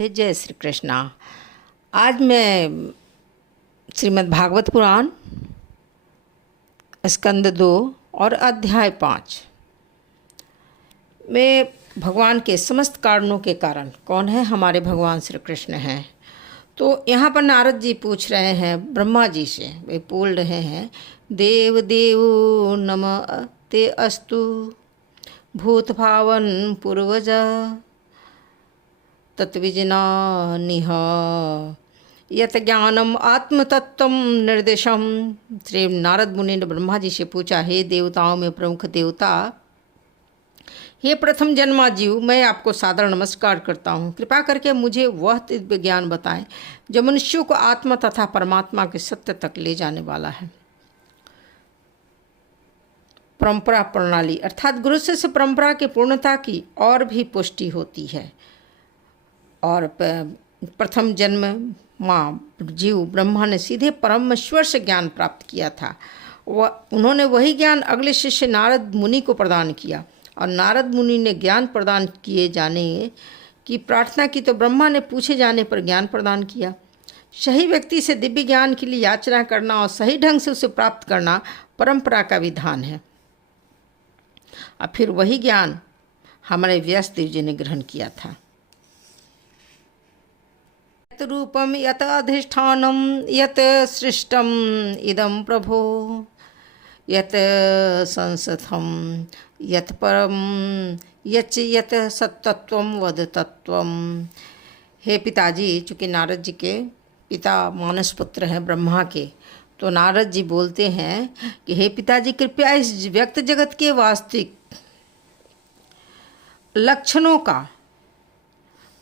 नमस्ते, जय श्री कृष्णा। आज मैं श्रीमद् भागवत पुराण स्कंद 2 और अध्याय 5 में भगवान के समस्त कारणों के कारण कौन है, हमारे भगवान श्री कृष्ण हैं। तो यहाँ पर नारद जी पूछ रहे हैं ब्रह्मा जी से, वे बोल रहे हैं, देव देव नमः ते अस्तु भूत भावन पूर्वज तत्विजनानिह यत ज्ञानम आत्मतत्वम निर्देशम। श्री नारद मुनि ने ब्रह्मा जी से पूछा, हे देवताओं में प्रमुख देवता, हे प्रथम जन्मा जीव, मैं आपको सादर नमस्कार करता हूँ। कृपा करके मुझे वह दिव्य ज्ञान बताएं जो मनुष्यों को आत्मा तथा परमात्मा के सत्य तक ले जाने वाला है। परंपरा प्रणाली अर्थात गुरु शिष्य परंपरा की पूर्णता की और भी पुष्टि होती है। और प्रथम जन्म माँ जीव ब्रह्मा ने सीधे परमेश्वर से ज्ञान प्राप्त किया था। उन्होंने वही ज्ञान अगले शिष्य नारद मुनि को प्रदान किया और नारद मुनि ने ज्ञान प्रदान किए जाने की प्रार्थना की तो ब्रह्मा ने पूछे जाने पर ज्ञान प्रदान किया। सही व्यक्ति से दिव्य ज्ञान के लिए याचना करना और सही ढंग से उसे प्राप्त करना परंपरा का विधान है। और फिर वही ज्ञान हमारे व्यास देव जी ने ग्रहण किया था। रूपम यत अधिष्ठानम यत सृष्टम इदम प्रभो यत संस्थम यत परम यच यत सत्तत्वम वद तत्वम। हे पिताजी, चूँकि नारद जी के पिता मानस पुत्र हैं ब्रह्मा के, तो नारद जी बोलते हैं कि हे पिताजी, कृपया इस व्यक्त जगत के वास्तविक लक्षणों का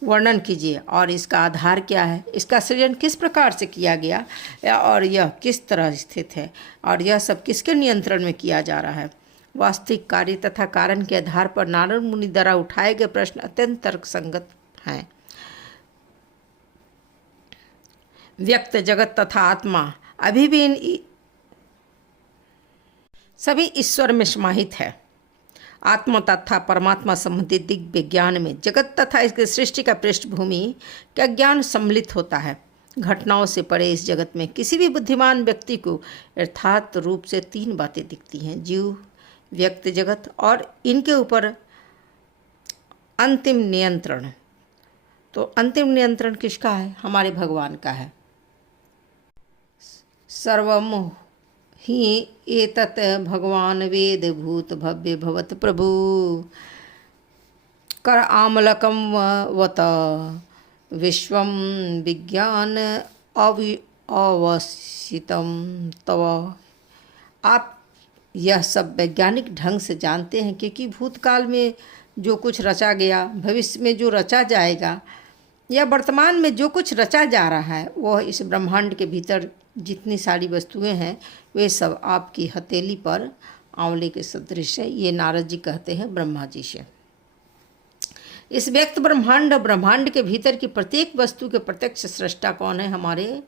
वर्णन कीजिए और इसका आधार क्या है, इसका सृजन किस प्रकार से किया गया और यह किस तरह स्थित है और यह सब किसके नियंत्रण में किया जा रहा है। वास्तविक कार्य तथा कारण के आधार पर नारद मुनि द्वारा उठाए गए प्रश्न अत्यंत तर्कसंगत हैं। व्यक्त जगत तथा आत्मा अभी भी सभी ईश्वर में समाहित है। आत्मा तथा परमात्मा संबंधित दिव्य ज्ञान में जगत तथा इसके सृष्टि का पृष्ठभूमि का ज्ञान सम्मिलित होता है। घटनाओं से परे इस जगत में किसी भी बुद्धिमान व्यक्ति को यथार्थ रूप से 3 बातें दिखती हैं, जीव, व्यक्त जगत और इनके ऊपर अंतिम नियंत्रण। तो अंतिम नियंत्रण किसका है? हमारे भगवान का है। सर्वम ही एतत् भगवान वेद भूत भव्य भवत प्रभु कर आमलकम वत विश्वम विज्ञान अवसितम तव। आप यह सब वैज्ञानिक ढंग से जानते हैं, क्योंकि भूतकाल में जो कुछ रचा गया, भविष्य में जो रचा जाएगा या वर्तमान में जो कुछ रचा जा रहा है, वह इस ब्रह्मांड के भीतर जितनी सारी वस्तुएं हैं वे सब आपकी हथेली पर आंवले के सदृश है। ये नारद जी कहते हैं ब्रह्मा जी से। इस व्यक्त ब्रह्मांड के भीतर की प्रत्येक वस्तु के प्रत्यक्ष सृष्टा कौन है? हमारे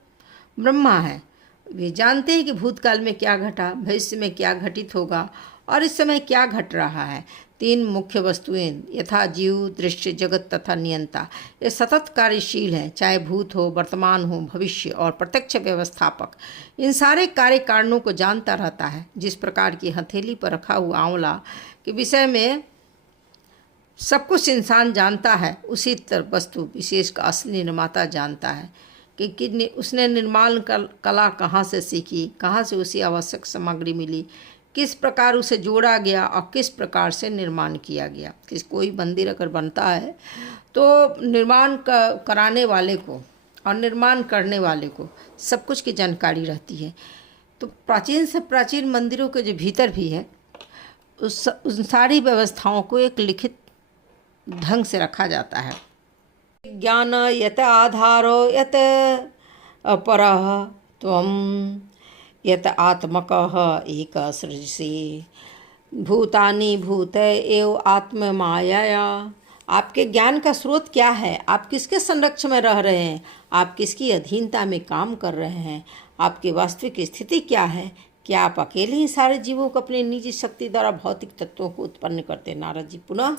ब्रह्मा है। वे जानते हैं कि भूतकाल में क्या घटा, भविष्य में क्या घटित होगा और इस समय क्या घट रहा है। 3 मुख्य वस्तुएं यथा जीव, दृश्य जगत तथा नियंता, ये सतत कार्यशील हैं, चाहे भूत हो, वर्तमान हो, भविष्य और प्रत्यक्ष व्यवस्थापक। इन सारे कार्य कारणों को जानता रहता है। जिस प्रकार की हथेली पर रखा हुआ आंवला के विषय में सब कुछ इंसान जानता है, उसी तरह वस्तु विशेष का असली निर्माता जानता है कि उसने निर्माण कला कहाँ से सीखी, कहाँ से उसे आवश्यक सामग्री मिली, किस प्रकार उसे जोड़ा गया और किस प्रकार से निर्माण किया गया। कोई मंदिर अगर बनता है तो निर्माण कराने वाले को और निर्माण करने वाले को सब कुछ की जानकारी रहती है। तो प्राचीन से प्राचीन मंदिरों के जो भीतर भी है, उन सारी व्यवस्थाओं को एक लिखित ढंग से रखा जाता है। ज्ञान यत आधारो यत अपरः त्वं यत आत्मकः एक सृजसि भूतानि भूत एव आत्म माया। आपके ज्ञान का स्रोत क्या है? आप किसके संरक्षण में रह रहे हैं? आप किसकी अधीनता में काम कर रहे हैं? आपकी वास्तविक स्थिति क्या है? क्या आप अकेले ही सारे जीवों को अपनी निजी शक्ति द्वारा भौतिक तत्वों को उत्पन्न करते? नारद जी पुनः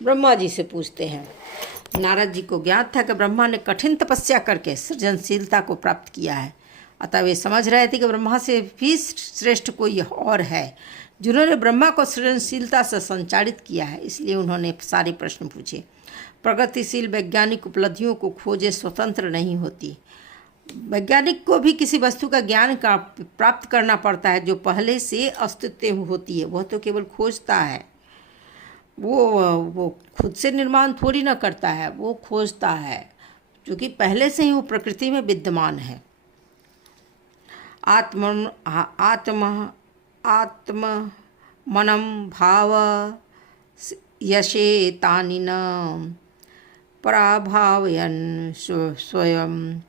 ब्रह्मा जी से पूछते हैं। नारद जी को ज्ञात था कि ब्रह्मा ने कठिन तपस्या करके सृजनशीलता को प्राप्त किया है, अतः वे समझ रहे थे कि ब्रह्मा से भी श्रेष्ठ कोई और है जिन्होंने ब्रह्मा को सृजनशीलता से संचालित किया है। इसलिए उन्होंने सारे प्रश्न पूछे। प्रगतिशील वैज्ञानिक उपलब्धियों को खोजे स्वतंत्र नहीं होती। वैज्ञानिक को भी किसी वस्तु का ज्ञान का प्राप्त करना पड़ता है जो पहले से अस्तित्व में होती है। वह तो केवल खोजता है, वो खुद से निर्माण थोड़ी ना करता है, वो खोजता है क्योंकि पहले से ही वो प्रकृति में विद्यमान है। आत्मनम भाव यशेतानिन पराभावयन स्वयं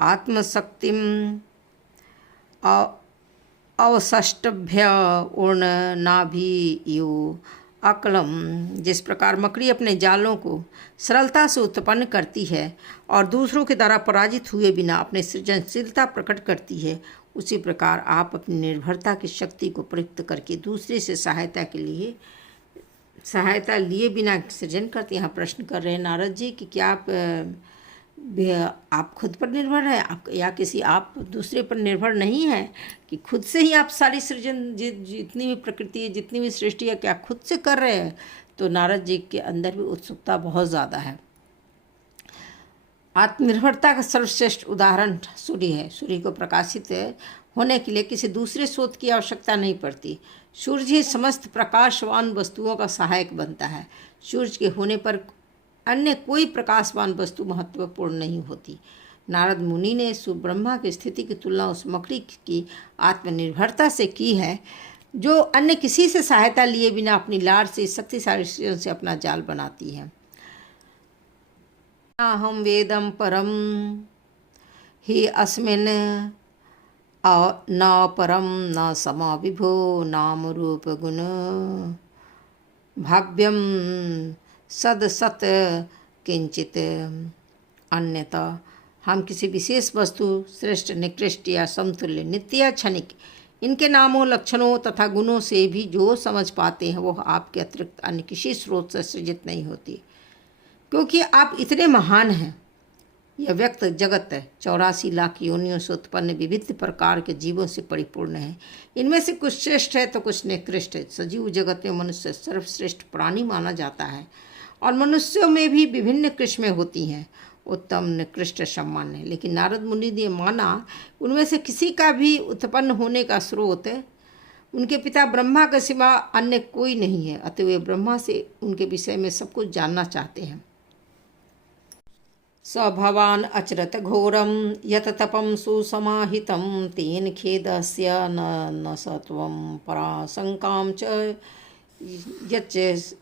आत्मशक्तिम अवसष्टभ्य ऊर्णनाभियो अकलम। जिस प्रकार मकड़ी अपने जालों को सरलता से उत्पन्न करती है और दूसरों के द्वारा पराजित हुए बिना अपनी सृजनशीलता प्रकट करती है, उसी प्रकार आप अपनी निर्भरता की शक्ति को प्रयुक्त करके दूसरे से सहायता लिए बिना सृजन करते। यहाँ प्रश्न कर रहे हैं नारद जी कि क्या आप खुद पर निर्भर हैं आप या आप दूसरे पर निर्भर नहीं हैं कि खुद से ही आप सारी सृजन जितनी भी प्रकृति है, जितनी भी सृष्टि है, क्या खुद से कर रहे हैं? तो नारद जी के अंदर भी उत्सुकता बहुत ज़्यादा है। आत्मनिर्भरता का सर्वश्रेष्ठ उदाहरण सूर्य है। सूर्य को प्रकाशित होने के लिए किसी दूसरे स्रोत की आवश्यकता नहीं पड़ती। सूर्य ही समस्त प्रकाशवान वस्तुओं का सहायक बनता है। सूर्य के होने पर अन्य कोई प्रकाशवान वस्तु महत्वपूर्ण नहीं होती। नारद मुनि ने सुब्रह्मा की स्थिति की तुलना उस मकड़ी की आत्मनिर्भरता से की है जो अन्य किसी से सहायता लिए बिना अपनी लार से शक्तिशाली से अपना जाल बनाती है। अहम वेदम परम ही अस्मिन् न परम न समा विभो नाम रूप गुण भाव्यम सद सत किंचित अन्यथा। हम किसी विशेष वस्तु श्रेष्ठ, निकृष्ट या समतुल्य, नित्य या क्षणिक, इनके नामों, लक्षणों तथा गुणों से भी जो समझ पाते हैं वह आपके अतिरिक्त अन्य किसी स्रोत से सृजित नहीं होती, क्योंकि आप इतने महान हैं। यह व्यक्त जगत 84 लाख योनियों से उत्पन्न विविध प्रकार के जीवों से परिपूर्ण है। इनमें से कुछ श्रेष्ठ है तो कुछ निकृष्ट है। सजीव जगत में मनुष्य सर्वश्रेष्ठ प्राणी माना जाता है और मनुष्यों में भी विभिन्न किस्में होती हैं, उत्तम, निकृष्ट, सामान्य। लेकिन नारद मुनि ने माना उनमें से किसी का भी उत्पन्न होने का स्रोत उनके पिता ब्रह्मा के सिवा अन्य कोई नहीं है, अतः वे ब्रह्मा से उनके विषय में सब कुछ जानना चाहते हैं। स भवान अचरत घोरम यत तपम सुसमाहितम तेन खेदस्य न सत्वम पराशंकाम च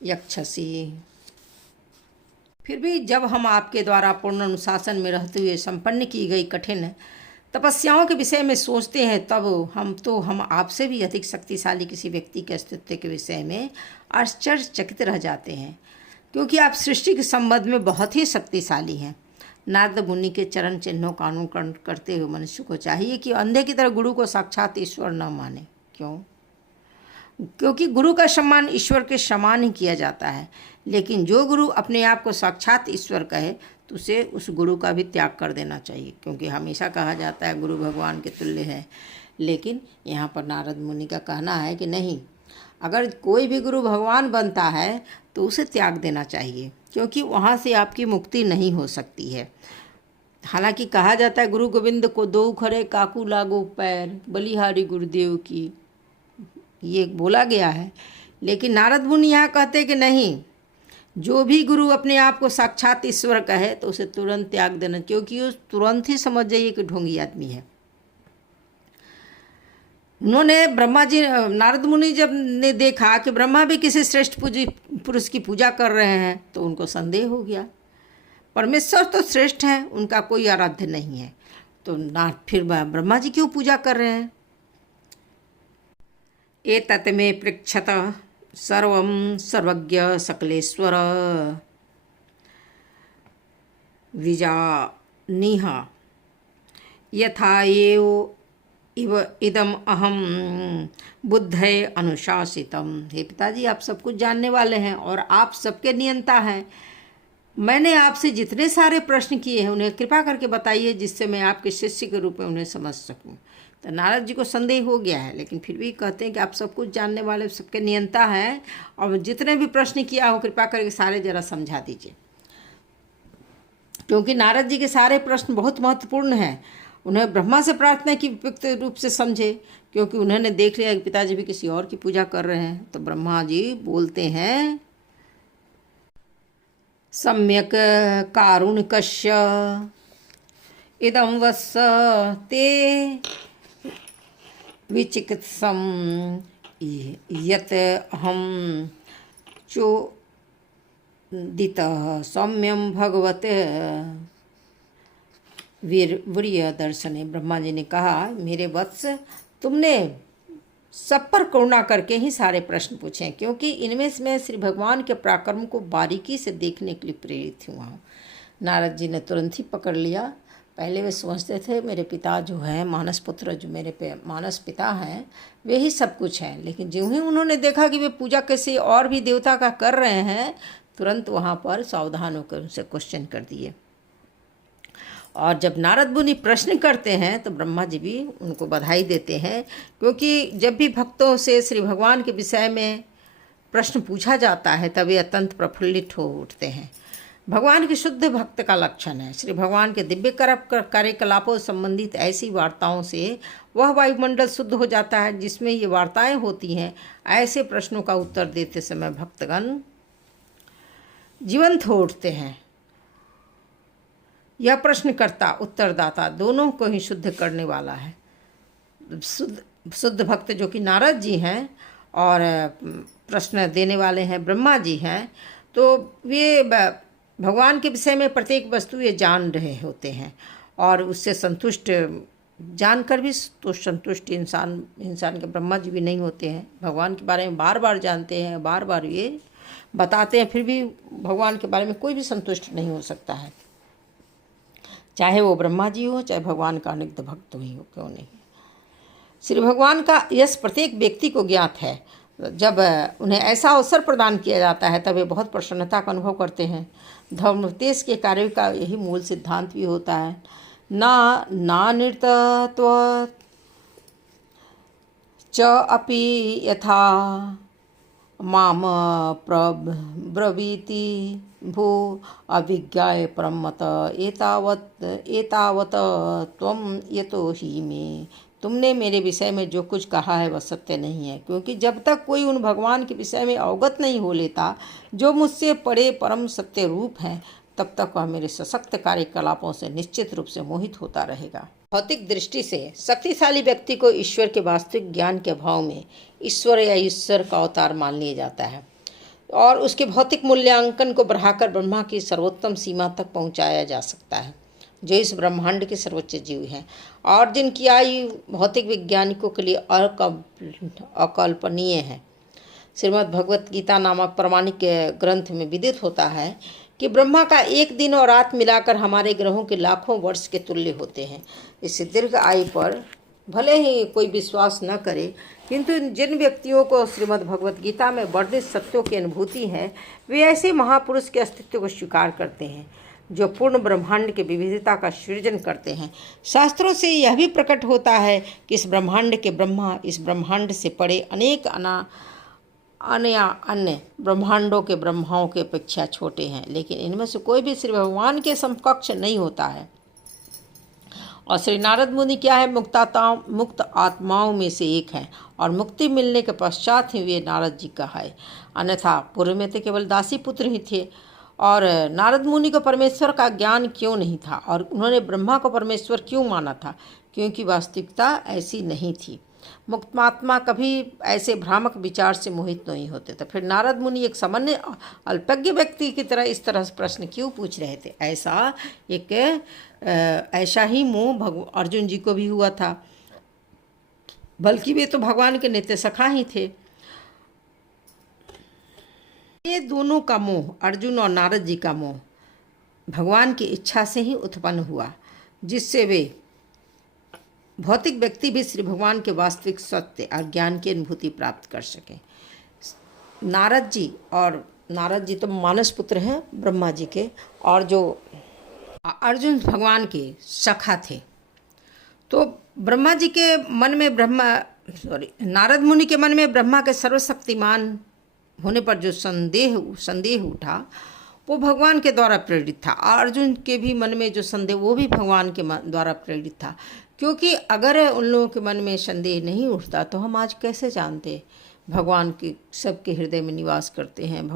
यक्षसी। फिर भी जब हम आपके द्वारा पूर्ण अनुशासन में रहते हुए संपन्न की गई कठिन तपस्याओं के विषय में सोचते हैं, तब हम आपसे भी अधिक शक्तिशाली किसी व्यक्ति के अस्तित्व के विषय में आश्चर्यचकित रह जाते हैं, क्योंकि आप सृष्टि के संबंध में बहुत ही शक्तिशाली हैं। नारद मुनि के चरण चिन्हों का अनुकरण करते हुए मनुष्य को चाहिए कि अंधे की तरह गुरु को साक्षात ईश्वर न माने। क्यों? क्योंकि गुरु का सम्मान ईश्वर के समान ही किया जाता है। लेकिन जो गुरु अपने आप को साक्षात ईश्वर कहे तो उसे उस गुरु का भी त्याग कर देना चाहिए, क्योंकि हमेशा कहा जाता है गुरु भगवान के तुल्य है। लेकिन यहाँ पर नारद मुनि का कहना है कि नहीं, अगर कोई भी गुरु भगवान बनता है तो उसे त्याग देना चाहिए, क्योंकि वहाँ से आपकी मुक्ति नहीं हो सकती है। हालांकि कहा जाता है गुरु गोविंद को दो खरे काकू लागो पैर, बलिहारी गुरुदेव की, ये बोला गया है। लेकिन नारद मुनि यहाँ कहते कि नहीं, जो भी गुरु अपने आप को साक्षात ईश्वर कहे तो उसे तुरंत त्याग देना, क्योंकि उस तुरंत ही समझ जाइए कि ढोंगी आदमी है। उन्होंने नारद मुनि जब ने देखा कि ब्रह्मा भी किसी श्रेष्ठ पुरुष की पूजा कर रहे हैं तो उनको संदेह हो गया। परमेश्वर तो श्रेष्ठ है, उनका कोई आराध्य नहीं है, तो फिर ब्रह्मा जी क्यों पूजा कर रहे हैं? एतत् मे पृच्छत सर्वं सर्वज्ञ सकलेश्वर विजानीह यथा एव इव इदम अहम बुद्धय अनुशासितम। हे पिताजी, आप सब कुछ जानने वाले हैं और आप सबके नियंता हैं। मैंने आपसे जितने सारे प्रश्न किए हैं उन्हें कृपा करके बताइए, जिससे मैं आपके शिष्य के रूप में उन्हें समझ सकूं। तो नारद जी को संदेह हो गया है, लेकिन फिर भी कहते हैं कि आप सब कुछ जानने वाले, सबके नियंता हैं, और जितने भी प्रश्न किया हो कृपा करके सारे जरा समझा दीजिए। क्योंकि नारद जी के सारे प्रश्न बहुत महत्वपूर्ण हैं। उन्हें ब्रह्मा से प्रार्थना की उपयुक्त रूप से समझे, क्योंकि उन्होंने देख लिया कि पिताजी भी किसी और की पूजा कर रहे हैं। तो ब्रह्मा जी बोलते हैं, सम्यक कारुणिकस्य इदं वत्स ते विचिकित्सम यत् अहं चोदितः सौम्यम भगवत वीर्य दर्शने। ब्रह्मा जी ने कहा, मेरे वत्स, तुमने सब पर करुणा करके ही सारे प्रश्न पूछे हैं, क्योंकि इनमें से मैं श्री भगवान के पराक्रम को बारीकी से देखने के लिए प्रेरित हुआ हूँ। नारद जी ने तुरंत ही पकड़ लिया। पहले वे सोचते थे मेरे पिता जो हैं, मानस पुत्र जो मेरे मानस पिता हैं, वे ही सब कुछ हैं, लेकिन जो ही उन्होंने देखा कि वे पूजा किसी और भी देवता का कर रहे हैं, तुरंत वहाँ पर सावधान होकर उनसे क्वेश्चन कर दिए। और जब नारद मुनि प्रश्न करते हैं तो ब्रह्मा जी भी उनको बधाई देते हैं, क्योंकि जब भी भक्तों से श्री भगवान के विषय में प्रश्न पूछा जाता है तब वे अत्यंत प्रफुल्लित हो उठते हैं। भगवान के शुद्ध भक्त का लक्षण है। श्री भगवान के दिव्य कार्यकलापों से संबंधित ऐसी वार्ताओं से वह वायुमंडल शुद्ध हो जाता है जिसमें ये वार्ताएं होती हैं। ऐसे प्रश्नों का उत्तर देते समय भक्तगण जीवंत हो उठते हैं। यह प्रश्नकर्ता उत्तरदाता दोनों को ही शुद्ध करने वाला है। शुद्ध भक्त जो कि नारद जी हैं और प्रश्न देने वाले हैं ब्रह्मा जी हैं, तो वे भगवान के विषय में प्रत्येक वस्तु ये जान रहे होते हैं और उससे संतुष्ट, जानकर भी तो संतुष्ट इंसान के ब्रह्मा जी भी नहीं होते हैं। भगवान के बारे में बार बार जानते हैं, बार बार ये बताते हैं, फिर भी भगवान के बारे में कोई भी संतुष्ट नहीं हो सकता है, चाहे वो ब्रह्मा जी हो, चाहे भगवान का अनिग्ध भक्त ही हो, क्यों नहीं। श्री भगवान का यश प्रत्येक व्यक्ति को ज्ञात है। जब उन्हें ऐसा अवसर प्रदान किया जाता है तब वे बहुत प्रसन्नता का अनुभव करते हैं। धर्मोपदेश के कार्य का यही मूल सिद्धांत भी होता है। ना नृतत्व च अपि यथा माम प्रब्रवीति भू अभिज्ञाय परमत एतावत त्वं यतो ही मे। तुमने मेरे विषय में जो कुछ कहा है वह सत्य नहीं है, क्योंकि जब तक कोई उन भगवान के विषय में अवगत नहीं हो लेता जो मुझसे परे परम सत्य रूप हैं, तब तक वह मेरे सशक्त कार्यकलापों से निश्चित रूप से मोहित होता रहेगा। भौतिक दृष्टि से शक्तिशाली व्यक्ति को ईश्वर के वास्तविक ज्ञान के अभाव में ईश्वर या ईश्वर का अवतार मान लिया जाता है और उसके भौतिक मूल्यांकन को बढ़ाकर ब्रह्मा की सर्वोत्तम सीमा तक पहुंचाया जा सकता है, जो इस ब्रह्मांड के सर्वोच्च जीव हैं और जिनकी आयु भौतिक वैज्ञानिकों के लिए अकल्पनीय है। श्रीमद् भगवत गीता नामक प्रामाणिक ग्रंथ में विदित होता है कि ब्रह्मा का एक दिन और रात मिलाकर हमारे ग्रहों के लाखों वर्ष के तुल्य होते हैं। इस दीर्घ आयु पर भले ही कोई विश्वास न करे, किंतु जिन व्यक्तियों को श्रीमद् भगवत गीता में वर्णित सत्यों की अनुभूति है, वे ऐसे महापुरुष के अस्तित्व को स्वीकार करते हैं जो पूर्ण ब्रह्मांड के विविधता का सृजन करते हैं। शास्त्रों से यह भी प्रकट होता है कि इस ब्रह्मांड के ब्रह्मा इस ब्रह्मांड से पड़े अनेक अन्य ब्रह्मांडों के ब्रह्माओं की अपेक्षा छोटे हैं, लेकिन इनमें से कोई भी श्री भगवान के समकक्ष नहीं होता है। और श्री नारद मुनि क्या है, मुक्त आत्माओं में से एक हैं और मुक्ति मिलने के पश्चात ही वे नारद जी का है, अन्यथा पूर्व में तो केवल दासी पुत्र ही थे। और नारद मुनि को परमेश्वर का ज्ञान क्यों नहीं था और उन्होंने ब्रह्मा को परमेश्वर क्यों माना था, क्योंकि वास्तविकता ऐसी नहीं थी। मुक्तात्मा कभी ऐसे भ्रामक विचार से मोहित नहीं होते। तो फिर नारद मुनि एक सामान्य अल्पज्ञ व्यक्ति की तरह इस तरह से प्रश्न क्यों पूछ रहे थे। ऐसा ही मोह अर्जुन जी को भी हुआ था, बल्कि वे तो भगवान के नित्य सखा ही थे। ये दोनों का मोह, अर्जुन और नारद जी का मोह, भगवान की इच्छा से ही उत्पन्न हुआ, जिससे वे भौतिक व्यक्ति भी श्री भगवान के वास्तविक सत्य और ज्ञान की अनुभूति प्राप्त कर सकें। नारद जी और नारद जी तो मानस पुत्र हैं ब्रह्मा जी के, और जो अर्जुन भगवान के सखा थे। तो ब्रह्मा जी के मन में नारद मुनि के मन में ब्रह्मा के सर्वशक्तिमान होने पर जो संदेह उठा, वो भगवान के द्वारा प्रेरित था। अर्जुन के भी मन में जो संदेह, वो भी भगवान के द्वारा प्रेरित था। क्योंकि अगर उन लोगों के मन में संदेह नहीं उठता तो हम आज कैसे जानते भगवान के सबके हृदय में निवास करते हैं,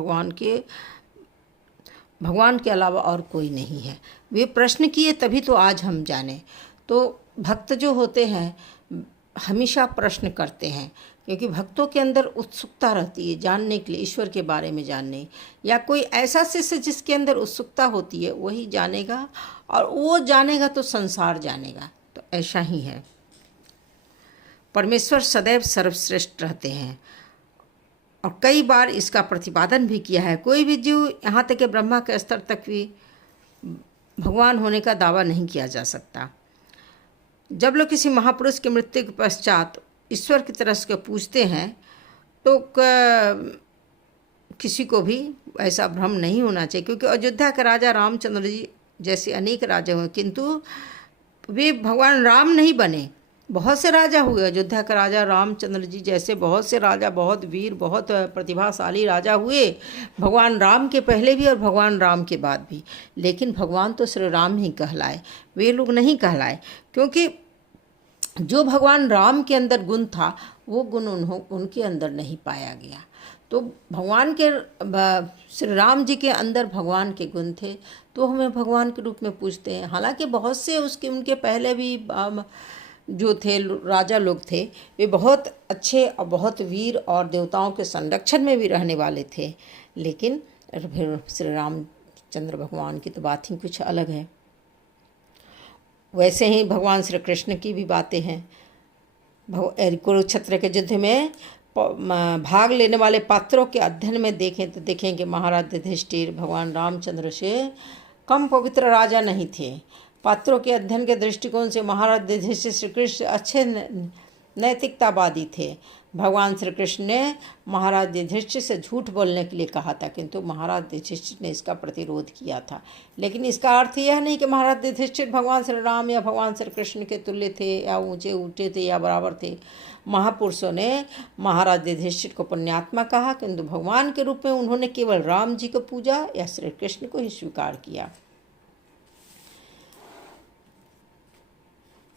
भगवान के अलावा और कोई नहीं है। वे प्रश्न किए तभी तो आज हम जाने। तो भक्त जो होते हैं हमेशा प्रश्न करते हैं, क्योंकि भक्तों के अंदर उत्सुकता रहती है जानने के लिए, ईश्वर के बारे में जानने, या कोई ऐसा शिष्य जिसके अंदर उत्सुकता होती है वही जानेगा, और वो जानेगा तो संसार जानेगा। तो ऐसा ही है, परमेश्वर सदैव सर्वश्रेष्ठ रहते हैं, और कई बार इसका प्रतिपादन भी किया है। कोई भी जीव, यहाँ तक कि ब्रह्मा के स्तर तक भी भगवान होने का दावा नहीं किया जा सकता। जब लोग किसी महापुरुष की मृत्यु के पश्चात ईश्वर की तरफ से पूछते हैं तो किसी को भी ऐसा भ्रम नहीं होना चाहिए, क्योंकि अयोध्या के राजा रामचंद्र जी जैसे अनेक राजा हुए, किंतु वे भगवान राम नहीं बने। बहुत से राजा हुए, अयोध्या का राजा रामचंद्र जी जैसे बहुत से राजा, बहुत वीर, बहुत प्रतिभाशाली राजा हुए, भगवान राम के पहले भी और भगवान राम के बाद भी। लेकिन भगवान तो श्री राम ही कहलाए, वे लोग नहीं कहलाए, क्योंकि जो भगवान राम के अंदर गुण था वो गुण उनके अंदर नहीं पाया गया। तो भगवान के श्री राम जी के अंदर भगवान के गुण थे, तो हमें भगवान के रूप में पूछते हैं। हालांकि बहुत से उनके पहले भी जो थे राजा लोग थे, वे बहुत अच्छे और बहुत वीर और देवताओं के संरक्षण में भी रहने वाले थे, लेकिन फिर श्री रामचंद्र भगवान की तो बात ही कुछ अलग है। वैसे ही भगवान श्री कृष्ण की भी बातें हैं। कुरुक्षेत्र के युद्ध में भाग लेने वाले पात्रों के अध्ययन में देखें तो देखें कि महाराज युधिष्ठिर भगवान रामचंद्र से कम पवित्र राजा नहीं थे। पात्रों के अध्ययन के दृष्टिकोण से महाराज युधिष्ठिर श्री कृष्ण अच्छे नैतिकतावादी थे। भगवान श्री कृष्ण ने महाराज युधिष्ठिर से झूठ बोलने के लिए कहा था, किंतु महाराज युधिष्ठिर ने इसका प्रतिरोध किया था। लेकिन इसका अर्थ यह नहीं कि महाराज युधिष्ठिर भगवान श्री राम या भगवान श्री कृष्ण के तुल्य थे, या ऊंचे ऊंचे थे, या बराबर थे। महापुरुषों ने महाराज युधिष्ठिर को पुण्यात्मा कहा, किंतु भगवान के रूप में उन्होंने केवल राम जी को पूजा या श्री कृष्ण को ही स्वीकार किया,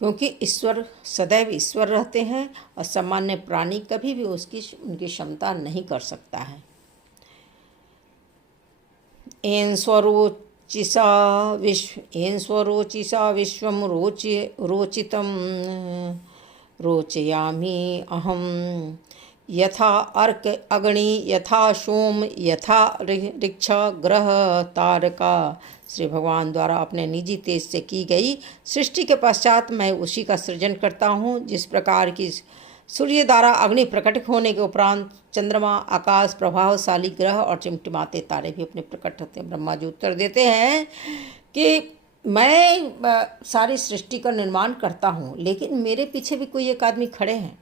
क्योंकि ईश्वर सदैव ईश्वर रहते हैं और सामान्य प्राणी कभी भी उनकी क्षमता नहीं कर सकता है। एन स्वरोचिसा विश्वम रोचितम रोचयामि अहम, यथा अर्क अग्नि, यथा सोम, यथा ऋक्ष ग्रह तारका। श्री भगवान द्वारा अपने निजी तेज से की गई सृष्टि के पश्चात मैं उसी का सृजन करता हूँ। जिस प्रकार की सूर्य द्वारा अग्नि प्रकट होने के उपरांत चंद्रमा, आकाश, प्रभावशाली ग्रह और टिमटिमाते तारे भी अपने प्रकट होते हैं। ब्रह्मा जी उत्तर देते हैं कि मैं सारी सृष्टि का निर्माण करता हूँ, लेकिन मेरे पीछे भी कोई एक आदमी खड़े हैं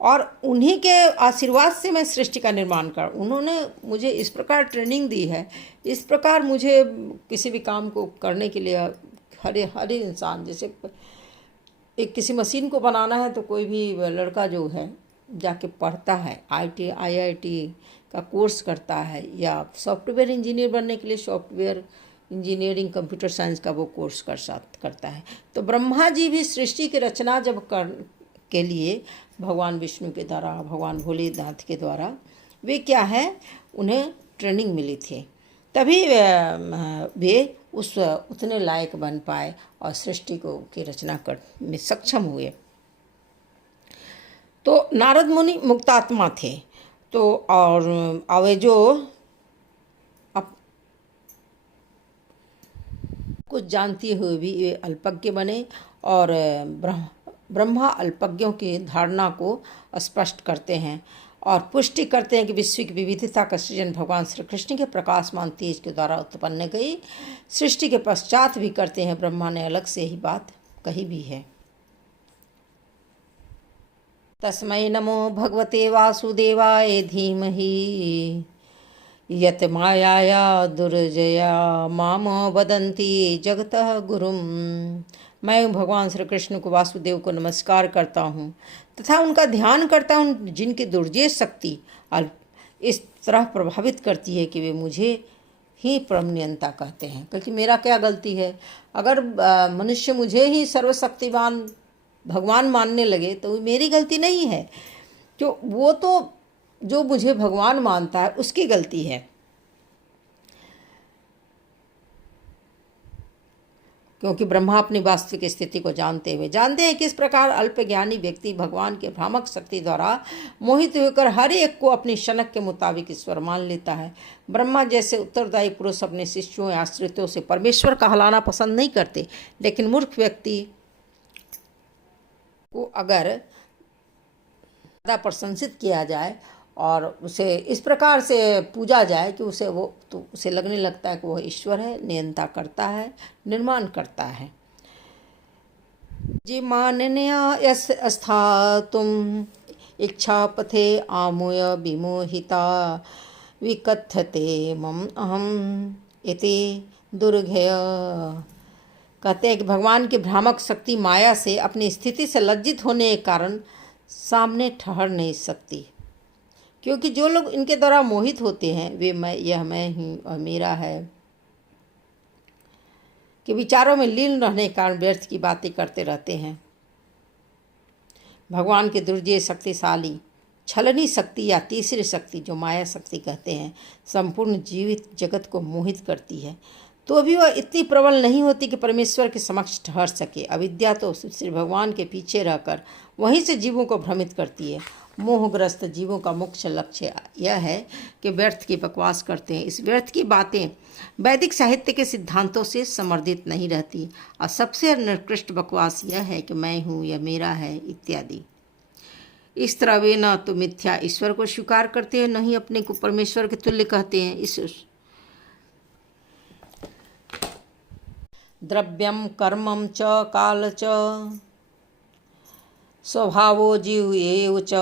और उन्हीं के आशीर्वाद से मैं सृष्टि का निर्माण कर। उन्होंने मुझे इस प्रकार ट्रेनिंग दी है, इस प्रकार मुझे किसी भी काम को करने के लिए हर इंसान, जैसे एक किसी मशीन को बनाना है तो कोई भी लड़का जो है जाके पढ़ता है, IIT का कोर्स करता है, या सॉफ्टवेयर इंजीनियर बनने के लिए सॉफ्टवेयर इंजीनियरिंग कंप्यूटर साइंस का वो कोर्स करता है। तो ब्रह्मा जी भी सृष्टि की रचना जब के लिए भगवान विष्णु के द्वारा, भगवान भोलेनाथ के द्वारा वे क्या है, उन्हें ट्रेनिंग मिली थी, तभी वे उतने लायक बन पाए और सृष्टि की रचना कर में सक्षम हुए। तो नारद मुनि मुक्तात्मा थे, तो और वे जो कुछ जानते हुए भी वे अल्पज्ञ बने, और ब्रह्मा अल्पज्ञों की धारणा को स्पष्ट करते हैं और पुष्टि करते हैं कि विश्व की विविधता का सृजन भगवान श्री कृष्ण के प्रकाशमान तेज के द्वारा उत्पन्न गई सृष्टि के पश्चात भी करते हैं। ब्रह्मा ने अलग से ही बात कही भी है। तस्मै नमो भगवते वासुदेवाय धीमहि यत मायाया दुर्जया माम वदन्ति जगतः गुरुम। मैं भगवान श्री कृष्ण को, वासुदेव को नमस्कार करता हूँ तथा उनका ध्यान करता हूँ जिनकी दुर्जय शक्ति इस तरह प्रभावित करती है कि वे मुझे ही परम नियंता कहते हैं। क्योंकि मेरा क्या गलती है? अगर मनुष्य मुझे ही सर्वशक्तिवान भगवान मानने लगे तो मेरी गलती नहीं है। वो तो जो मुझे भगवान मानता है उसकी गलती है। क्योंकि ब्रह्मा अपनी वास्तविक स्थिति को जानते हैं किस प्रकार अल्पज्ञानी व्यक्ति भगवान के भ्रामक शक्ति द्वारा मोहित होकर हर एक को अपनी शनक के मुताबिक ईश्वर मान लेता है। ब्रह्मा जैसे उत्तरदायी पुरुष अपने शिष्यों या आश्रितों से परमेश्वर कहलाना पसंद नहीं करते, लेकिन मूर्ख व्यक्ति को अगर ज़्यादा प्रशंसित किया जाए और उसे इस प्रकार से पूजा जाए कि उसे लगने लगता है कि वह ईश्वर है, नियंता करता है, निर्माण करता है। जी मानन्या यस स्थातुम इच्छा पथे आमुय विमोहिता विकथते मम अहम इति दुर्घय। कहते हैं कि भगवान की भ्रामक शक्ति माया से अपनी स्थिति से लज्जित होने के कारण सामने ठहर नहीं सकती, क्योंकि जो लोग इनके द्वारा मोहित होते हैं वे मैं हूँ और मेरा है कि विचारों में लीन रहने के कारण व्यर्थ की बातें करते रहते हैं। भगवान की दुर्जय शक्तिशाली छलनी शक्ति या तीसरी शक्ति जो माया शक्ति कहते हैं संपूर्ण जीवित जगत को मोहित करती है, तो भी वह इतनी प्रबल नहीं होती कि परमेश्वर के समक्ष ठहर सके। अविद्या तो श्री भगवान के पीछे रहकर वहीं से जीवों को भ्रमित करती है। मोहग्रस्त जीवों का मुख्य लक्ष्य यह है कि व्यर्थ की बकवास करते हैं। इस व्यर्थ की बातें वैदिक साहित्य के सिद्धांतों से समर्थित नहीं रहती और सबसे निकृष्ट बकवास यह है कि मैं हूँ या मेरा है इत्यादि। इस तरह वे न तो मिथ्या ईश्वर को स्वीकार करते हैं, न ही अपने को परमेश्वर के तुल्य कहते हैं। इस द्रव्यम कर्मम च काल च स्वभावो जीव एव च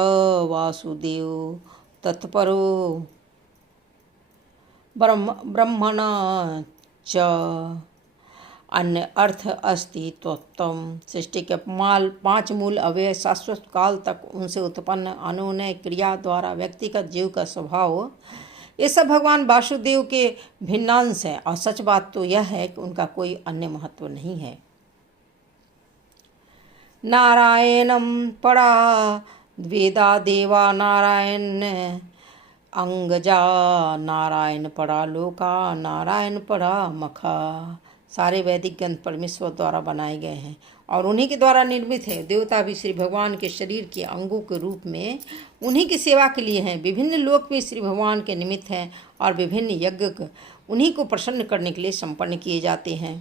वासुदेव तत्परो ब्रह्मण च अन्य अर्थ अस्ति त्वत्तम। सृष्टि के 5 मूल अवयव शाश्वत काल तक उनसे उत्पन्न अनुनय क्रिया द्वारा व्यक्तिगत जीव का स्वभाव, ये सब भगवान वासुदेव के भिन्नांश हैं। और सच बात तो यह है कि उनका कोई अन्य महत्व नहीं है। नारायणं परा वेदा देवा नारायण अंगजा नारायण परा लोका नारायण परा मखा। सारे वैदिक ग्रंथ परमेश्वर द्वारा बनाए गए हैं और उन्हीं के द्वारा निर्मित है। देवता भी श्री भगवान के शरीर के अंगों के रूप में उन्हीं की सेवा के लिए हैं। विभिन्न लोक भी श्री भगवान के निमित्त हैं और विभिन्न यज्ञ उन्हीं को प्रसन्न करने के लिए संपन्न किए जाते हैं।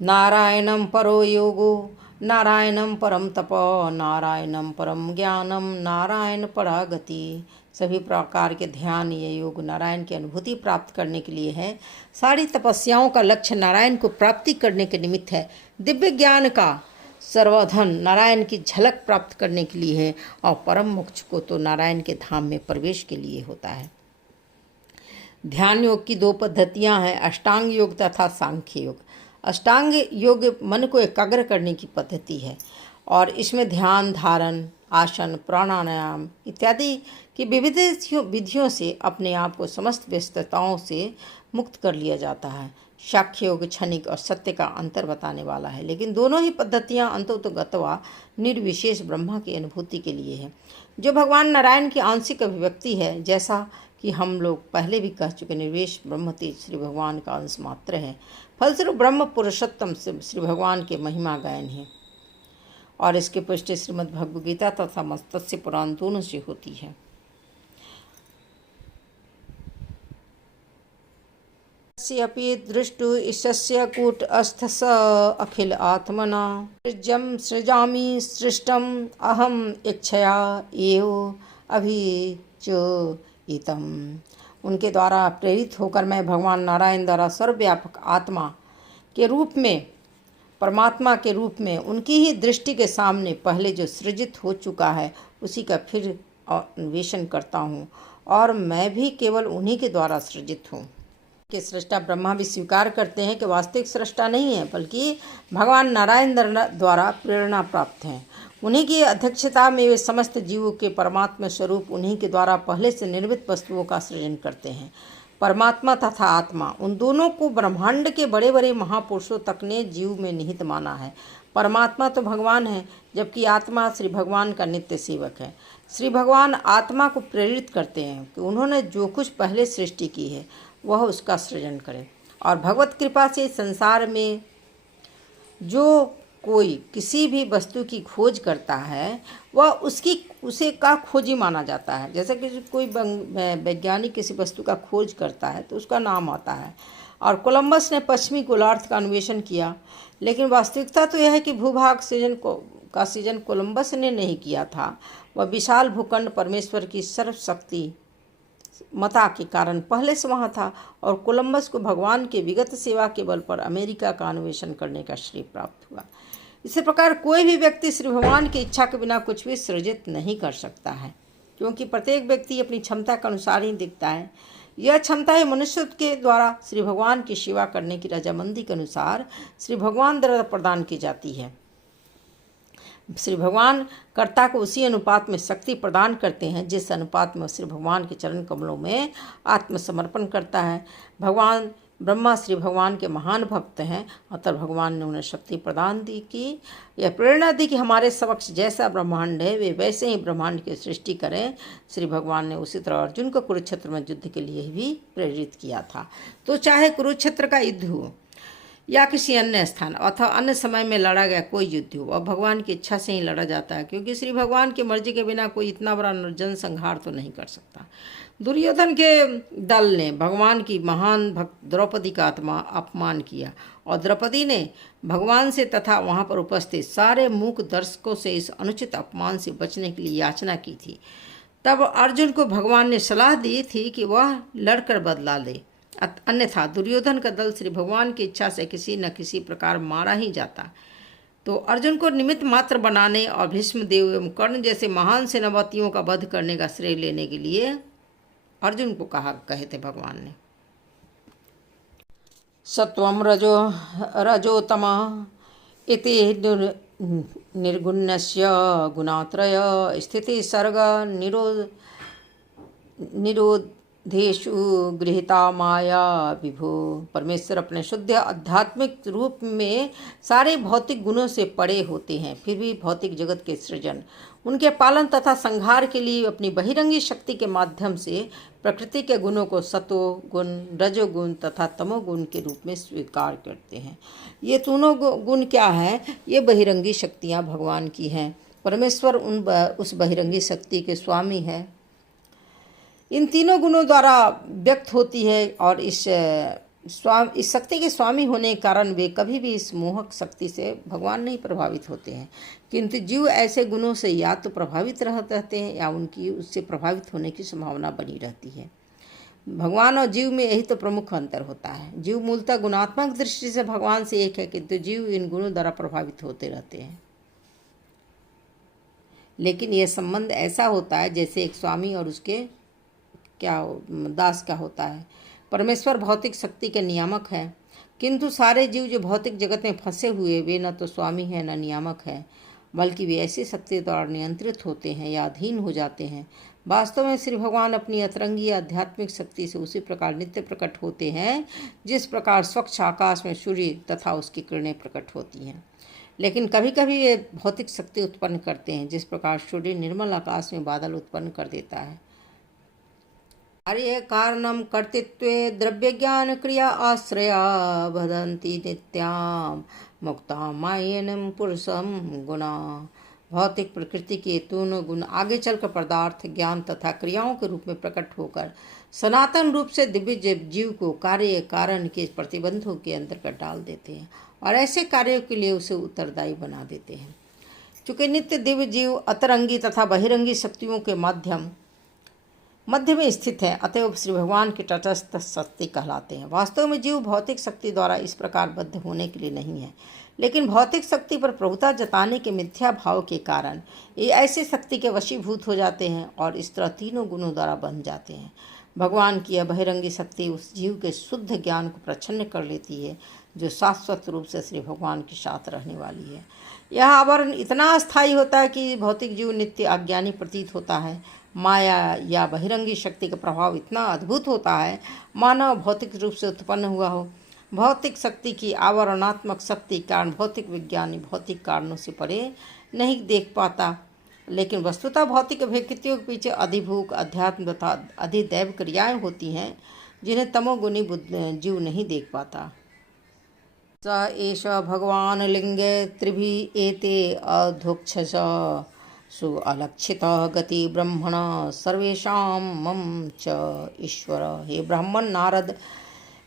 नारायणं परो योगो नारायणं परम तप नारायणं परम ज्ञानम नारायण परा गति। सभी प्रकार के ध्यान ये योग नारायण की अनुभूति प्राप्त करने के लिए है। सारी तपस्याओं का लक्ष्य नारायण को प्राप्ति करने के निमित्त है। दिव्य ज्ञान का सर्वधन नारायण की झलक प्राप्त करने के लिए है और परम मोक्ष को तो नारायण के धाम में प्रवेश के लिए होता है। ध्यान योग की 2 पद्धतियां हैं, अष्टांग योग तथा सांख्य योग। अष्टांग योग मन को एकाग्र करने की पद्धति है और इसमें ध्यान, धारण, आसन, प्राणायाम इत्यादि की विविध विधियों से अपने आप को समस्त व्यस्तताओं से मुक्त कर लिया जाता है। साख्य योग क्षणिक और सत्य का अंतर बताने वाला है, लेकिन दोनों ही पद्धतियां अंततोगत्वा निर्विशेष ब्रह्मा की अनुभूति के लिए है, जो भगवान नारायण की आंशिक अभिव्यक्ति है। जैसा कि हम लोग पहले भी कह चुके, निर्वेश ब्रह्मति श्री भगवान का अंश मात्र है। फलस्वरूप ब्रह्म पुरुषोत्तम श्री भगवान के महिमा गायन है और इसकी पुष्टि श्रीमद् भगवद गीता तथा मत्स्य पुराण दोनों से होती है। अपि दृष्टु ईशस्य कूटस्थस अखिल आत्मना सृजामि सृष्टम अहम इच्छया एव अभिचोइतम। उनके द्वारा प्रेरित होकर मैं भगवान नारायण द्वारा सर्वव्यापक आत्मा के रूप में परमात्मा के रूप में उनकी ही दृष्टि के सामने पहले जो सृजित हो चुका है उसी का फिर अन्वेषण करता हूँ, और मैं भी केवल उन्हीं के द्वारा सृजित हूँ। कि सृष्टा ब्रह्मा भी स्वीकार करते हैं कि वास्तविक सृष्टा नहीं है, बल्कि भगवान नारायण द्वारा प्रेरणा प्राप्त हैं। उन्हीं की अध्यक्षता में वे समस्त जीवों के परमात्मा स्वरूप उन्हीं के द्वारा पहले से निर्मित वस्तुओं का सृजन करते हैं। परमात्मा तथा आत्मा, उन दोनों को ब्रह्मांड के बड़े बड़े महापुरुषों तक ने जीव में निहित माना है। परमात्मा तो भगवान है, जबकि आत्मा श्री भगवान का नित्य सेवक है। श्री भगवान आत्मा को प्रेरित करते हैं कि उन्होंने जो कुछ पहले सृष्टि की है वह उसका सृजन करे, और भगवत कृपा से संसार में जो कोई किसी भी वस्तु की खोज करता है वह उसे का खोजी माना जाता है। जैसे कि कोई वैज्ञानिक किसी वस्तु का खोज करता है तो उसका नाम आता है। और कोलंबस ने पश्चिमी गोलार्ध का अन्वेषण किया, लेकिन वास्तविकता तो यह है कि भूभाग का सृजन कोलंबस ने नहीं किया था। वह विशाल भूखंड परमेश्वर की सर्वशक्ति मता के कारण पहले से वहाँ था, और कोलंबस को भगवान के विगत सेवा के बल पर अमेरिका का अन्वेषण करने का श्रेय प्राप्त हुआ। इसी प्रकार कोई भी व्यक्ति श्री भगवान की इच्छा के बिना कुछ भी सृजित नहीं कर सकता है, क्योंकि प्रत्येक व्यक्ति अपनी क्षमता के अनुसार ही दिखता है। यह क्षमता ही मनुष्य के द्वारा श्री भगवान की सेवा करने की रजामंदी के अनुसार श्री भगवान द्वारा प्रदान की जाती है। श्री भगवान कर्ता को उसी अनुपात में शक्ति प्रदान करते हैं जिस अनुपात में श्री भगवान के चरण कमलों में आत्मसमर्पण करता है। भगवान ब्रह्मा श्री भगवान के महान भक्त हैं, अतः भगवान ने उन्हें शक्ति प्रदान दी कि यह प्रेरणा दी कि हमारे समक्ष जैसा ब्रह्मांड है वे वैसे ही ब्रह्मांड की सृष्टि करें। श्री भगवान ने उसी तरह अर्जुन को कुरुक्षेत्र में युद्ध के लिए भी प्रेरित किया था। तो चाहे कुरुक्षेत्र का युद्ध हो या किसी अन्य स्थान अथवा अन्य समय में लड़ा गया कोई युद्ध हो, वह भगवान की इच्छा से ही लड़ा जाता है, क्योंकि श्री भगवान की मर्जी के बिना कोई इतना बड़ा जनसंहार तो नहीं कर सकता। दुर्योधन के दल ने भगवान की महान भक्त द्रौपदी का अपमान किया, और द्रौपदी ने भगवान से तथा वहाँ पर उपस्थित सारे मूक दर्शकों से इस अनुचित अपमान से बचने के लिए याचना की थी। तब अर्जुन को भगवान ने सलाह दी थी कि वह लड़कर बदला ले, अन्यथा दुर्योधन का दल श्री भगवान की इच्छा से किसी न किसी प्रकार मारा ही जाता। तो अर्जुन को निमित्त मात्र बनाने और भीष्मदेव एवं कर्ण जैसे महान सेनापतियों का वध करने का श्रेय लेने के लिए अर्जुन को कहे थे भगवान ने। सत्वम रजोतम इति निर्गुण्यस्य गुणात्रय स्थिति सर्ग निरोधेषु गृहीता माया विभो। परमेश्वर अपने शुद्ध आध्यात्मिक रूप में सारे भौतिक गुणों से परे होते हैं, फिर भी भौतिक जगत के सृजन, उनके पालन तथा संहार के लिए अपनी बहिरंगी शक्ति के माध्यम से प्रकृति के गुणों को सतो गुण, रजोगुण तथा तमोगुण के रूप में स्वीकार करते हैं। ये तीनों गुण क्या हैं? ये बहिरंगी शक्तियाँ भगवान की हैं। परमेश्वर उस बहिरंगी शक्ति के स्वामी हैं। इन तीनों गुणों द्वारा व्यक्त होती है, और इस शक्ति के स्वामी होने के कारण वे कभी भी इस मोहक शक्ति से भगवान नहीं प्रभावित होते हैं। किंतु जीव ऐसे गुणों से या तो प्रभावित रहते हैं या उनकी उससे प्रभावित होने की संभावना बनी रहती है। भगवान और जीव में यही तो प्रमुख अंतर होता है। जीव मूलतः गुणात्मक दृष्टि से भगवान से एक है, किंतु जीव इन गुणों द्वारा प्रभावित होते रहते हैं। लेकिन यह संबंध ऐसा होता है जैसे एक स्वामी और उसके दास का होता है। परमेश्वर भौतिक शक्ति के नियामक है, किंतु सारे जीव जो भौतिक जगत में फंसे हुए वे न तो स्वामी हैं न नियामक हैं, बल्कि वे ऐसी शक्ति द्वारा नियंत्रित होते हैं या अधीन हो जाते हैं। वास्तव में श्री भगवान अपनी अतरंगी आध्यात्मिक शक्ति से उसी प्रकार नित्य प्रकट होते हैं जिस प्रकार स्वच्छ आकाश में सूर्य तथा उसकी किरणें प्रकट होती हैं। लेकिन कभी कभी वे भौतिक शक्ति उत्पन्न करते हैं, जिस प्रकार सूर्य निर्मल आकाश में बादल उत्पन्न कर देता है। कार्य कारणम कर्तृत्वे द्रव्य ज्ञान क्रिया आश्रया भदन्ति नित्याम मुक्ता मायनम पुरुषम गुणा। भौतिक प्रकृति के दोनों गुण आगे चलकर पदार्थ, ज्ञान तथा क्रियाओं के रूप में प्रकट होकर सनातन रूप से दिव्य जीव को कार्य कारण के प्रतिबंधों के अंतर्गत डाल देते हैं और ऐसे कार्यों के लिए उसे उत्तरदायी बना देते हैं। चूँकि नित्य दिव्य जीव अतरंगी तथा बहिरंगी शक्तियों के मध्य में स्थित है, अतएव श्री भगवान के तटस्थ शक्ति कहलाते हैं। वास्तव में जीव भौतिक शक्ति द्वारा इस प्रकार बद्ध होने के लिए नहीं है, लेकिन भौतिक शक्ति पर प्रभुता जताने के मिथ्या भाव के कारण ये ऐसे शक्ति के वशीभूत हो जाते हैं और इस तरह तीनों गुणों द्वारा बन जाते हैं। भगवान की यह बहिरंगी शक्ति उस जीव के शुद्ध ज्ञान को प्रच्छन्न कर लेती है जो शाश्वत रूप से श्री भगवान के साथ रहने वाली है। यह आवरण इतना अस्थायी होता है कि भौतिक जीव नित्य अज्ञानी प्रतीत होता है। माया या बहिरंगी शक्ति का प्रभाव इतना अद्भुत होता है मानव भौतिक रूप से उत्पन्न हुआ हो। भौतिक शक्ति की आवरणात्मक शक्ति कारण भौतिक विज्ञानी भौतिक कारणों से परे नहीं देख पाता, लेकिन वस्तुतः भौतिक अभिव्यक्तियों के पीछे अधिभूख अध्यात्म तथा अधिदैव क्रियाएं होती हैं जिन्हें तमोगुणी जीव नहीं देख पाता। स एष भगवान लिंगे त्रिभिः एते अधोक्षस सु अलक्षित गति ब्रह्मण सर्वेषां मम च ईश्वर। हे ब्राह्मण नारद,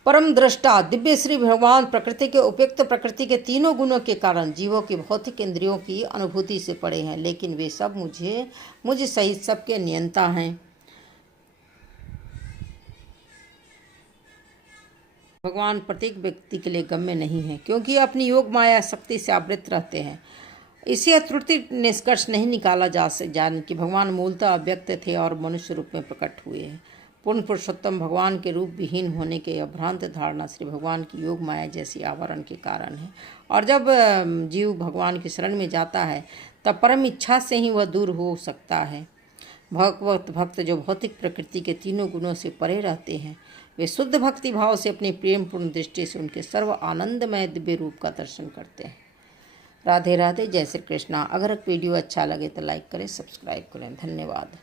परम दृष्टा दिव्य श्री भगवान प्रकृति के उपयुक्त प्रकृति के तीनों गुणों के कारण जीवों की भौतिक इंद्रियों की अनुभूति से पड़े हैं, लेकिन वे सब मुझे सहित सबके नियंता हैं। भगवान प्रत्येक व्यक्ति के लिए गम्य नहीं है क्योंकि अपनी योग माया शक्ति से आवृत रहते हैं। इसे त्रुटि निष्कर्ष नहीं निकाला जा जान कि भगवान मूलतः अव्यक्त थे और मनुष्य रूप में प्रकट हुए हैं। पूर्ण पुरुषोत्तम भगवान के रूप विहीन होने के अभ्रांत धारणा श्री भगवान की योग माया जैसी आवरण के कारण है, और जब जीव भगवान की शरण में जाता है तब परम इच्छा से ही वह दूर हो सकता है। भगवत भक्त जो भौतिक प्रकृति के तीनों गुणों से परे रहते हैं वे शुद्ध भक्ति भाव से अपनी प्रेम पूर्ण दृष्टि से उनके सर्व आनंदमय दिव्य रूप का दर्शन करते हैं। राधे राधे, जय श्री कृष्णा। अगर वीडियो अच्छा लगे तो लाइक करें, सब्सक्राइब करें। धन्यवाद।